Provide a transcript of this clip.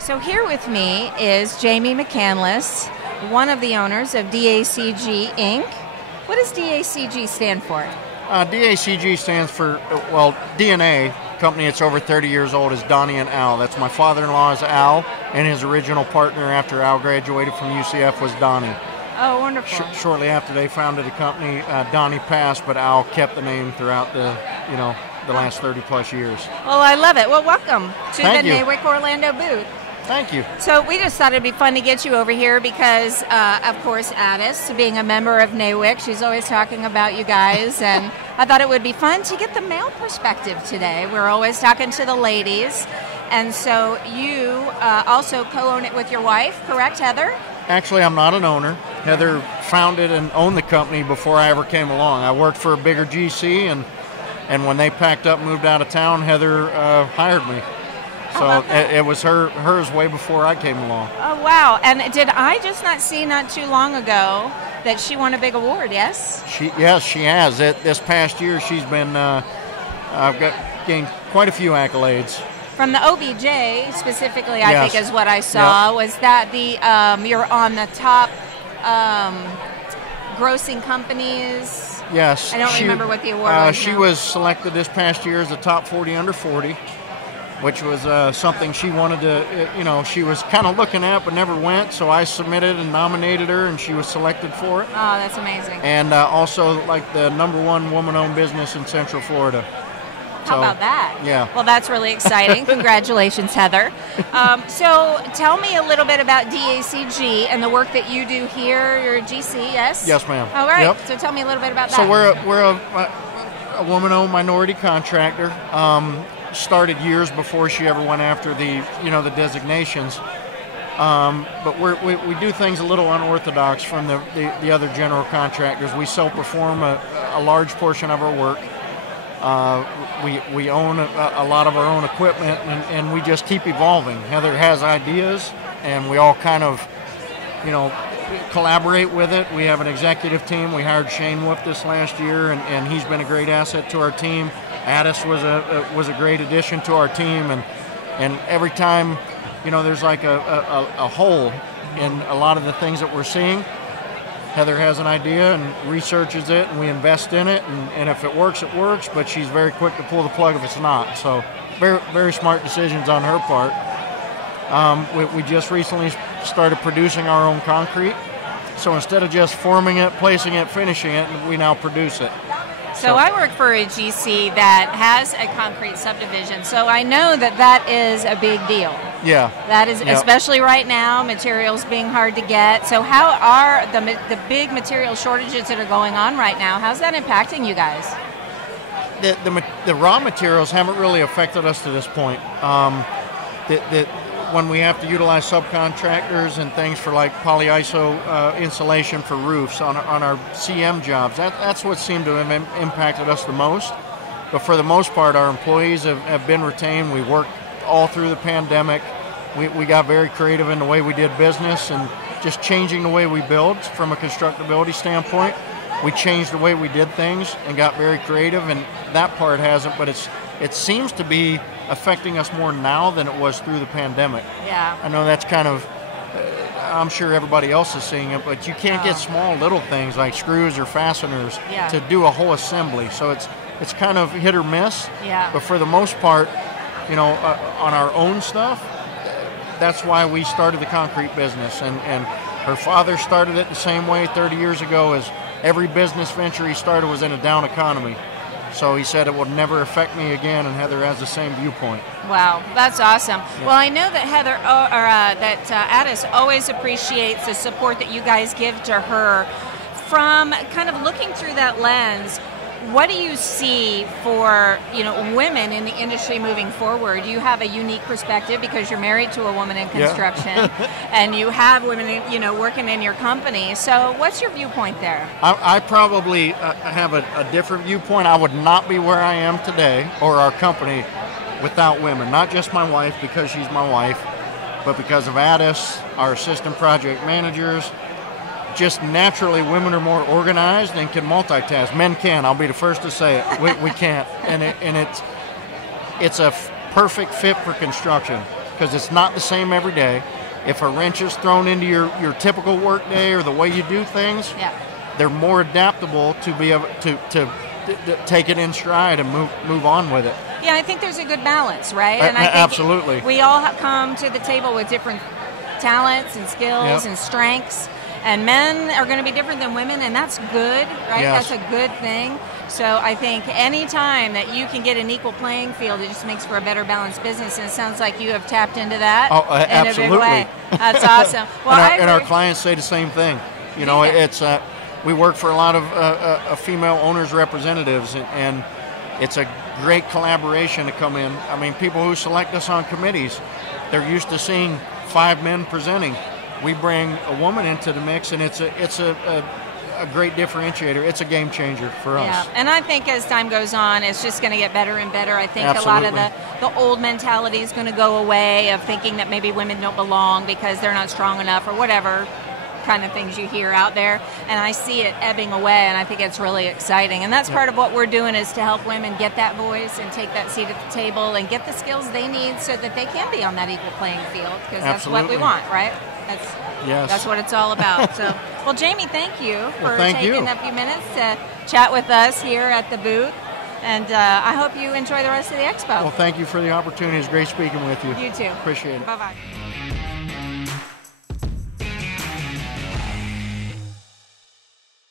So here with me is Jamie McCandless, one of the owners of DACG Inc. What does DACG stand for? DACG stands for, DNA, company that's over 30 years old, is Donnie and Al. That's my father-in-law is Al, and his original partner after Al graduated from UCF was Donnie. Oh, wonderful. Shortly after they founded the company, Donnie passed, but Al kept the name throughout the last 30-plus years. Well, I love it. Well, welcome to Thank the you. NAWIC Orlando booth. Thank you. So we just thought it'd be fun to get you over here because, of course, Addis, being a member of NAWIC, she's always talking about you guys, and I thought it would be fun to get the male perspective today. We're always talking to the ladies, and so you also co-own it with your wife, correct, Heather? Actually, I'm not an owner. Heather founded and owned the company before I ever came along. I worked for a bigger GC, and when they packed up and moved out of town, Heather hired me. So it was hers way before I came along. Oh, wow. And did I just not see not too long ago that she won a big award, yes? Yes, she has. This past year, she's been gained quite a few accolades. From the OBJ, specifically, I think is what I saw. Yep. Was that you're on the top grossing companies? Yes. I don't remember what the award was. She was selected this past year as the top 40 under 40. Which was something she wanted to, she was kind of looking at but never went. So I submitted and nominated her, and she was selected for it. Oh, that's amazing. And also like the #1 woman-owned business in Central Florida. How about that? Yeah. Well, that's really exciting. Congratulations, Heather. So tell me a little bit about DACG and the work that you do here. You're a GC, yes? Yes, ma'am. All right. Yep. So tell me a little bit about that. So we're a woman-owned minority contractor. Started years before she ever went after the designations, but we do things a little unorthodox from the other general contractors. We self-perform a large portion of our work. We own a lot of our own equipment, and we just keep evolving. Heather has ideas, and we all kind of collaborate with it. We have an executive team. We hired Shane Wolf this last year, and he's been a great asset to our team. Addis was a great addition to our team, and every time there's like a hole in a lot of the things that we're seeing, Heather has an idea and researches it, and we invest in it, and if it works, it works, but she's very quick to pull the plug if it's not. So very, very smart decisions on her part. We just recently started producing our own concrete, so instead of just forming it, placing it, finishing it, we now produce it. So I work for a GC that has a concrete subdivision, so I know that is a big deal. Yeah. That is, especially right now, materials being hard to get. So how are the big material shortages that are going on right now, how's that impacting you guys? The raw materials haven't really affected us to this point. When we have to utilize subcontractors and things for like polyiso insulation for roofs on our CM jobs, that's what seemed to have impacted us the most. But for the most part, our employees have been retained. We worked all through the pandemic. We got very creative in the way we did business and just changing the way we build from a constructability standpoint. We changed the way we did things and got very creative, and that part hasn't, but it seems to be affecting us more now than it was through the pandemic. Yeah. I know that's kind of, I'm sure everybody else is seeing it, but you can't get small little things like screws or fasteners to do a whole assembly. So it's kind of hit or miss. Yeah. But for the most part, on our own stuff, that's why we started the concrete business. And her father started it the same way 30 years ago as every business venture he started was in a down economy. So he said it would never affect me again, and Heather has the same viewpoint. Wow, that's awesome. Yeah. Well, I know that Heather, Addis always appreciates the support that you guys give to her. From kind of looking through that lens, what do you see for women in the industry moving forward? You have a unique perspective because you're married to a woman in construction, and you have women working in your company. So what's your viewpoint there? I probably have a different viewpoint. I would not be where I am today, or our company, without women. Not just my wife because she's my wife, but because of Addis, our assistant project managers. Just naturally, women are more organized and can multitask. Men can. I'll be the first to say it. We can't, and it's a perfect fit for construction. because it's not the same every day. If a wrench is thrown into your typical work day or the way you do things, they're more adaptable to be able to take it in stride and move on with it. Yeah, I think there's a good balance, right? And I think absolutely. We all come to the table with different talents and skills and strengths, and men are going to be different than women, and that's good, right? Yes. That's a good thing. So I think any time that you can get an equal playing field, it just makes for a better balanced business, and it sounds like you have tapped into that in a big way. That's awesome. Well, and our clients say the same thing. You know, it's we work for a lot of female owners representatives, and it's a great collaboration to come in. I mean, people who select us on committees, they're used to seeing 5 men presenting. We bring a woman into the mix, and it's a great differentiator. It's a game changer for us. Yeah, and I think as time goes on, it's just going to get better and better. I think a lot of the old mentality is going to go away of thinking that maybe women don't belong because they're not strong enough or whatever kind of things you hear out there, and I see it ebbing away, and I think it's really exciting. And that's part of what we're doing, is to help women get that voice and take that seat at the table and get the skills they need so that they can be on that equal playing field, because that's what we want, right? That's what it's all about. So, well, Jamie, thank you for taking a few minutes to chat with us here at the booth, and I hope you enjoy the rest of the expo. Well, thank you for the opportunity. It's great speaking with you. You too. Appreciate it. Bye-bye.